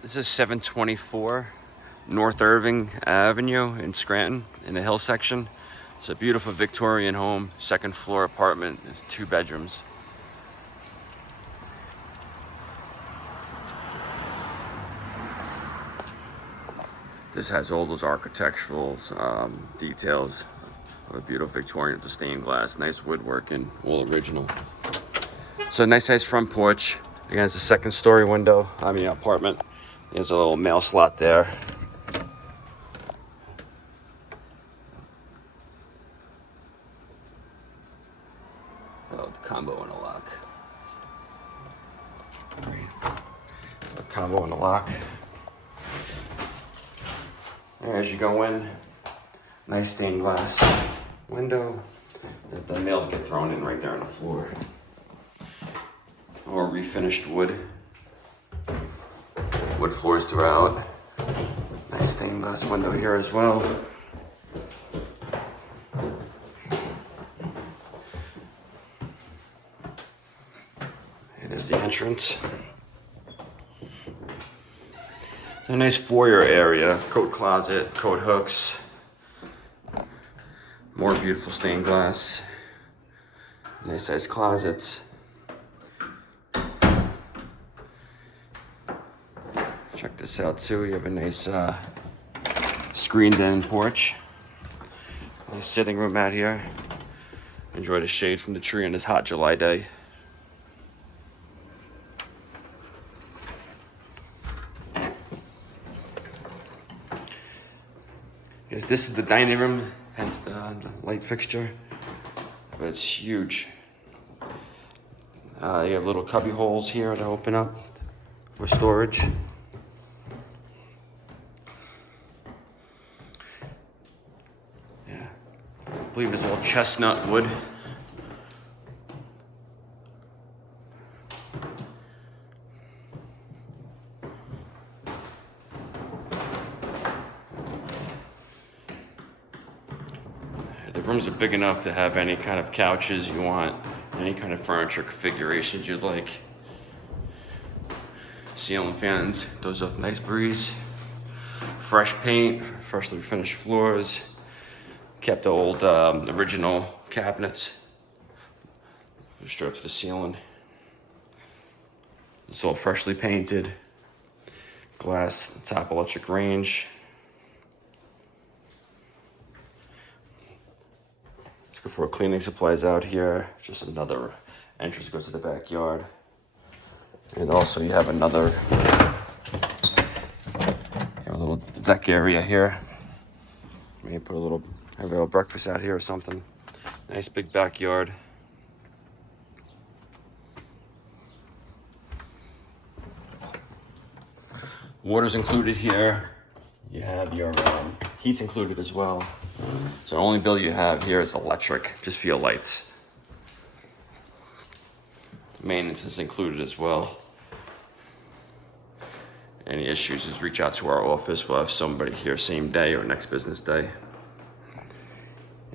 This is 724 North Irving Avenue in Scranton in the hill section. It's a beautiful Victorian home, second floor apartment. It's 2 bedrooms. This has all those architectural details of a beautiful Victorian with the stained glass, nice woodworking, all original. So nice size front porch. Again, it's a second story window, apartment. There's a little mail slot there. Oh, the combo and a lock. A combo and a lock. And as you go in, nice stained glass window. The nails get thrown in right there on the floor. Or refinished wood. Wood floors throughout. Nice stained glass window here as well. And there's the entrance. A nice foyer area, coat closet, coat hooks. More beautiful stained glass. Nice sized closets. Check this out too. You have a nice screened in porch. Nice sitting room out here. Enjoy the shade from the tree on this hot July day. Because this is the dining room, hence the light fixture. But it's huge. You have little cubby holes here to open up for storage. I believe it's all chestnut wood. The rooms are big enough to have any kind of couches you want, any kind of furniture configurations you'd like. Ceiling fans, those have nice breeze. Fresh paint, freshly finished floors. Kept the old original cabinets straight up to the ceiling. It's all freshly painted. Glass top electric range. Let's go for cleaning supplies out here. Just another entrance goes to the backyard. And also you have another a little deck area here. Maybe put have a little breakfast out here or something. Nice big backyard. Water's included here. You have your heat's included as well. So the only bill you have here is electric, just for your lights. Maintenance is included as well. Any issues, just reach out to our office. We'll have somebody here same day or next business day.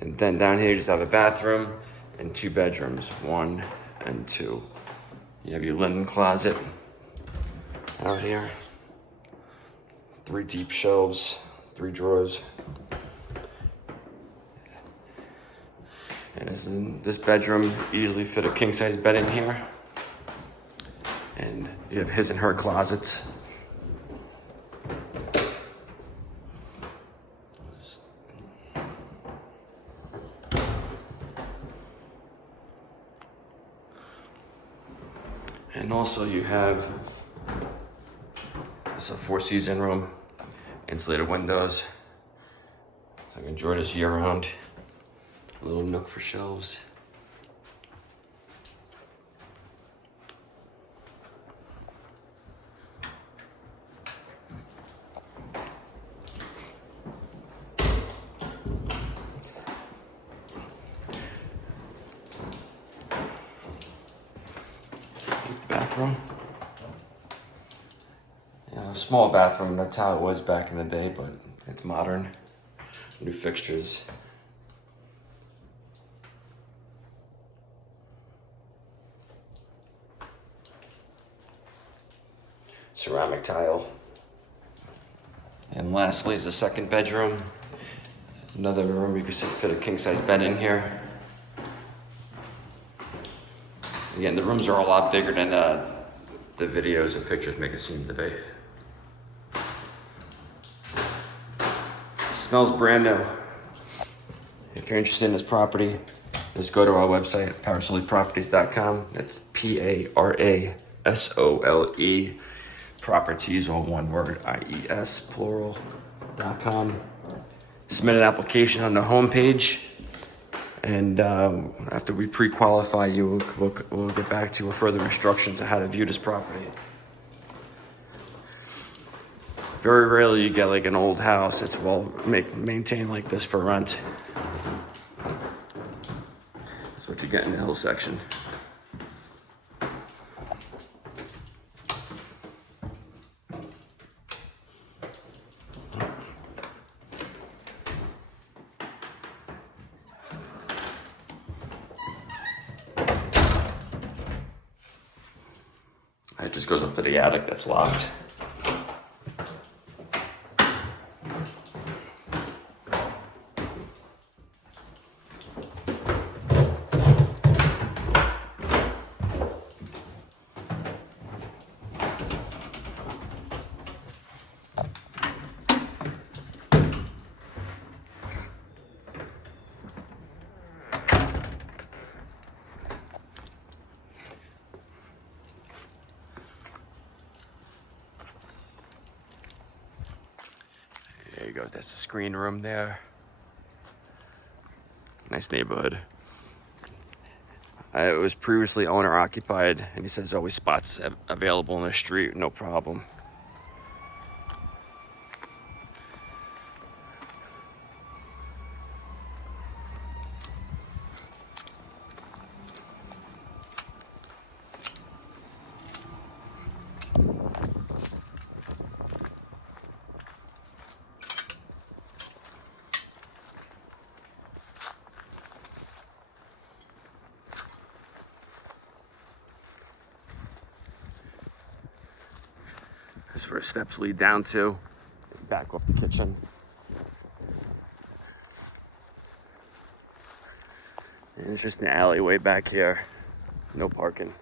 And then down here you just have a bathroom and 2 bedrooms, 1 and 2. You have your linen closet out here. 3 deep shelves, 3 drawers. And this bedroom easily fit a king size bed in here. And you have his and her closets. And also you have this is a Fourseason room, insulated windows. So I can enjoy this year round. A little nook for shelves. Here's the bathroom. Yeah, a small bathroom, that's how it was back in the day, but it's modern. New fixtures. Ceramic tile. And lastly is the second bedroom. Another room, you can fit a king-size bed in here. Again, the rooms are a lot bigger than the videos and pictures make it seem to be. Smells brand new. If you're interested in this property, just go to our website, parasoleproperties.com. That's Parasole, properties, all one word, IES, plural.com. Submit an application on the homepage, and after we pre-qualify you, we'll get back to you with further instructions on how to view this property. Very rarely you get like an old house that's well maintained like this for rent. That's what you get in the hill section. It just goes up to the attic that's locked. There you go, that's the screen room there. Nice neighborhood. It was previously owner occupied, and he says there's always spots available in the street, no problem. That's where steps lead down to, back off the kitchen. And it's just an alleyway back here, no parking.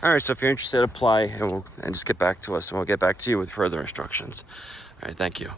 All right, so if you're interested, apply and just get back to us, and we'll get back to you with further instructions. All right, thank you.